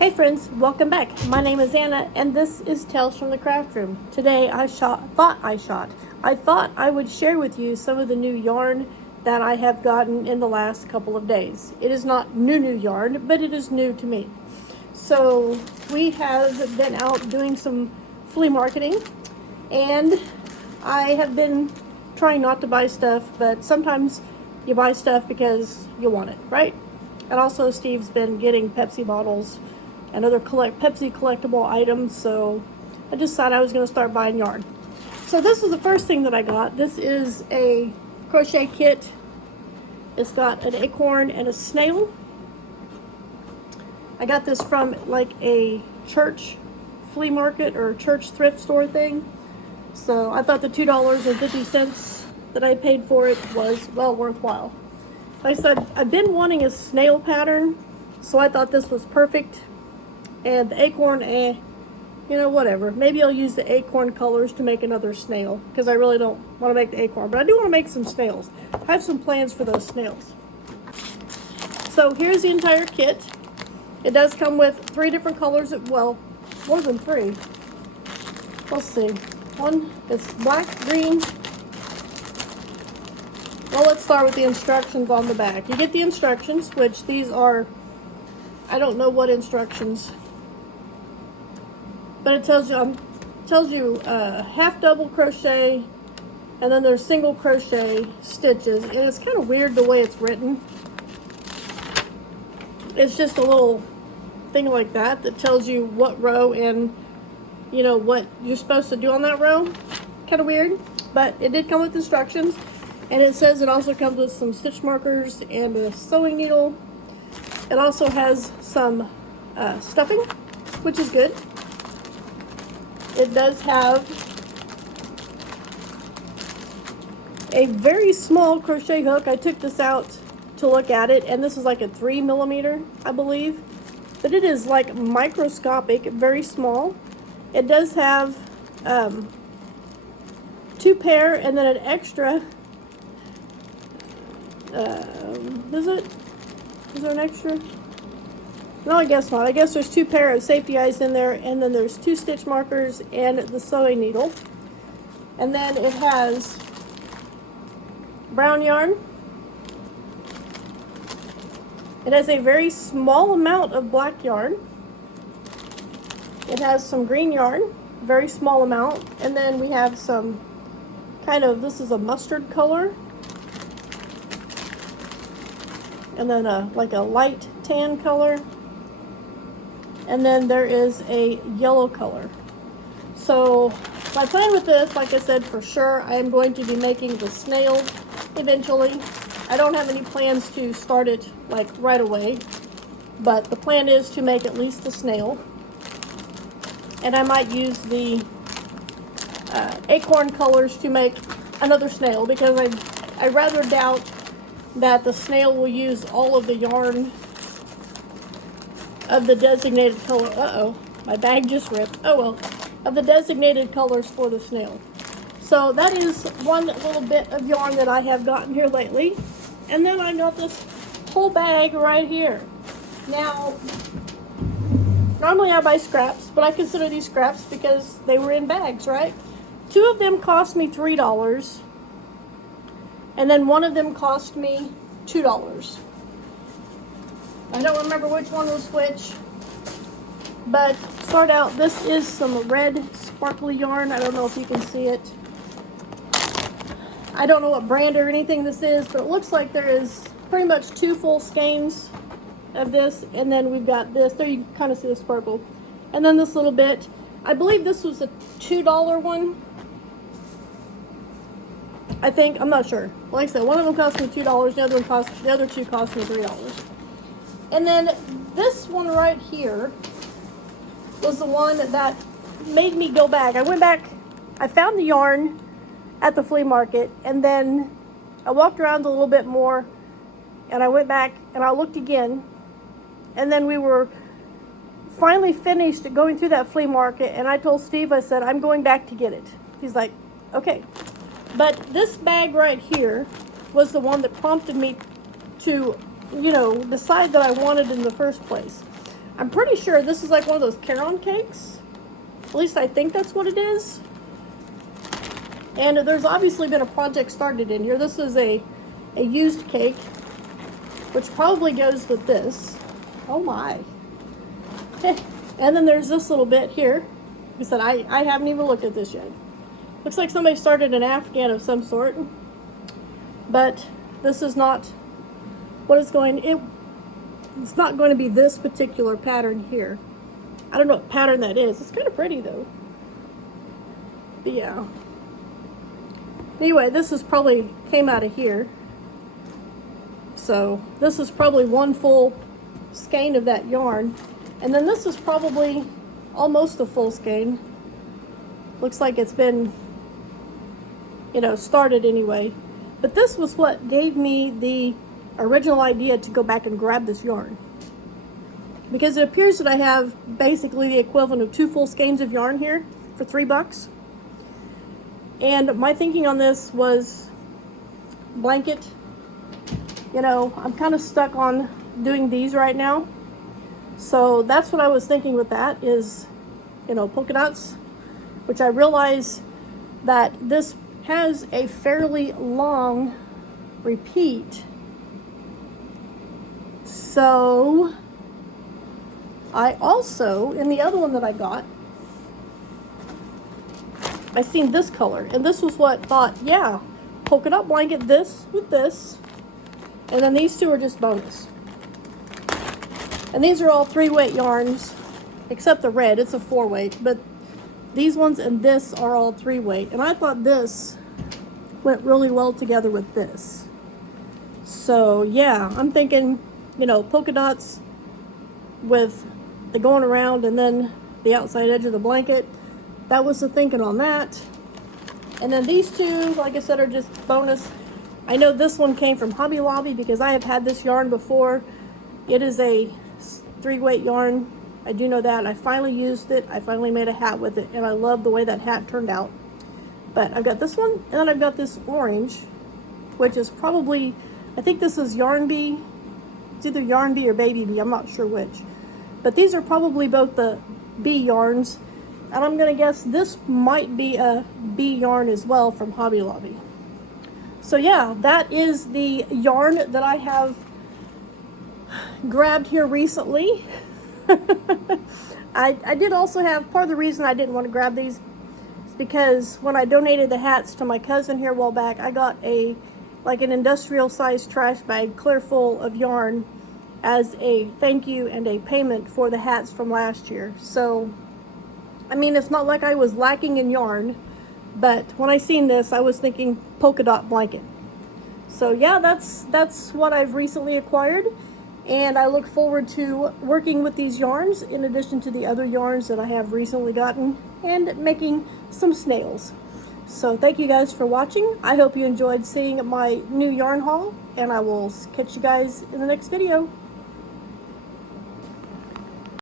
Hey friends, welcome back. My name is Anna and this is Tales from the Craft Room. Today I thought I would share with you some of the new yarn that I have gotten in the last couple of days. It is not new yarn, but it is new to me. So we have been out doing some flea marketing and I have been trying not to buy stuff, but sometimes you buy stuff because you want it, right? And also Steve's been getting Pepsi bottles and other Pepsi collectible items, so I just thought I was going to start buying yarn. So this is the first thing that I got. This is a crochet kit. It's got an acorn and a snail. I got this from like a church flea market or church thrift store thing. So I thought the $2.50 that I paid for it was well worthwhile. Like I said, I've been wanting a snail pattern, so I thought this was perfect. And the acorn, whatever. Maybe I'll use the acorn colors to make another snail, because I really don't want to make the acorn, but I do want to make some snails. I have some plans for those snails. So here's the entire kit. It does come with 3 different colors, well, more than 3. Let's see. One is black, green. Well, let's start with the instructions on the back. You get the instructions, which these are, I don't know what instructions, but it tells you half double crochet, and then there's single crochet stitches, and it's kind of weird the way it's written. It's just a little thing like that tells you what row and what you're supposed to do on that row. Kind of weird, but it did come with instructions, and it says it also comes with some stitch markers and a sewing needle. It also has some stuffing, which is good. It does have a very small crochet hook. I took this out to look at it, and this is like a 3mm, I believe. But it is like microscopic, very small. It does have 2 pair and then an extra. Is there an extra? No, I guess not. I guess there's 2 pair of safety eyes in there, and then there's 2 stitch markers and the sewing needle. And then it has brown yarn. It has a very small amount of black yarn. It has some green yarn, very small amount. And then we have some this is a mustard color. And then like a light tan color. And then there is a yellow color. So my plan with this, like I said, for sure, I am going to be making the snail eventually. I don't have any plans to start it like right away, but the plan is to make at least the snail. And I might use the acorn colors to make another snail, because I rather doubt that the snail will use all of the yarn of the designated color. Uh-oh, my bag just ripped. Oh well, of the designated colors for the snail. So that is one little bit of yarn that I have gotten here lately. And then I got this whole bag right here. Now, normally I buy scraps, but I consider these scraps because they were in bags, right? 2 of them cost me $3, and then one of them cost me $2. I don't remember which one was which, but start out, this is some red sparkly yarn. I don't know if you can see it. I don't know what brand or anything this is, but it looks like there is pretty much 2 full skeins of this, and then we've got this. There you can kind of see the sparkle. And then this little bit. I believe this was a $2 one. I think, I'm not sure. Like I said, one of them cost me $2, the other 2 cost me $3. And then this one right here was the one that made me go back. I went back, I found the yarn at the flea market, and then I walked around a little bit more, and I went back and I looked again, and then we were finally finished going through that flea market, and I told Steve, I said, I'm going back to get it. He's like, okay. But this bag right here was the one that prompted me to decide that I wanted in the first place. I'm pretty sure this is like one of those Caron cakes. At least I think that's what it is. And there's obviously been a project started in here. This is a used cake, which probably goes with this. Oh my. And then there's this little bit here. Like I said, I haven't even looked at this yet. Looks like somebody started an Afghan of some sort. But this is not what it's going, it's not going to be this particular pattern here. I don't know what pattern that is. It's kind of pretty though. But yeah. Anyway, this is probably came out of here. So this is probably one full skein of that yarn. And then this is probably almost a full skein. Looks like it's been, you know, started anyway. But this was what gave me the original idea to go back and grab this yarn. Because it appears that I have basically the equivalent of 2 full skeins of yarn here for $3. And my thinking on this was blanket. You know, I'm kind of stuck on doing these right now. So that's what I was thinking with that is, you know, polka dots, which I realize that this has a fairly long repeat. So I also, in the other one that I got, I seen this color, and this was what thought, yeah, polka dot blanket this with this, and then these two are just bonus. And these are all 3-weight yarns, except the red, it's a 4-weight, but these ones and this are all 3-weight, and I thought this went really well together with this. So yeah, I'm thinking, you know, polka dots with the going around and then the outside edge of the blanket. That was the thinking on that. And then these two, like I said, are just bonus. I know this one came from Hobby Lobby because I have had this yarn before. It is a 3-weight yarn. I do know that. I finally used it. I finally made a hat with it, and I love the way that hat turned out. But I've got this one, and then I've got this orange, which is probably, I think this is Yarn Bee. It's either Yarn Bee or Baby Bee. I'm not sure which. But these are probably both the bee yarns. And I'm going to guess this might be a bee yarn as well from Hobby Lobby. So yeah, that is the yarn that I have grabbed here recently. I did also have, part of the reason I didn't want to grab these is because when I donated the hats to my cousin here a while back, I got like an industrial sized trash bag clear full of yarn as a thank you and a payment for the hats from last year. So I mean, it's not like I was lacking in yarn, but when I seen this, I was thinking polka dot blanket. So yeah, that's what I've recently acquired, and I look forward to working with these yarns in addition to the other yarns that I have recently gotten and making some snails. So thank you guys for watching. I hope you enjoyed seeing my new yarn haul, and I will catch you guys in the next video.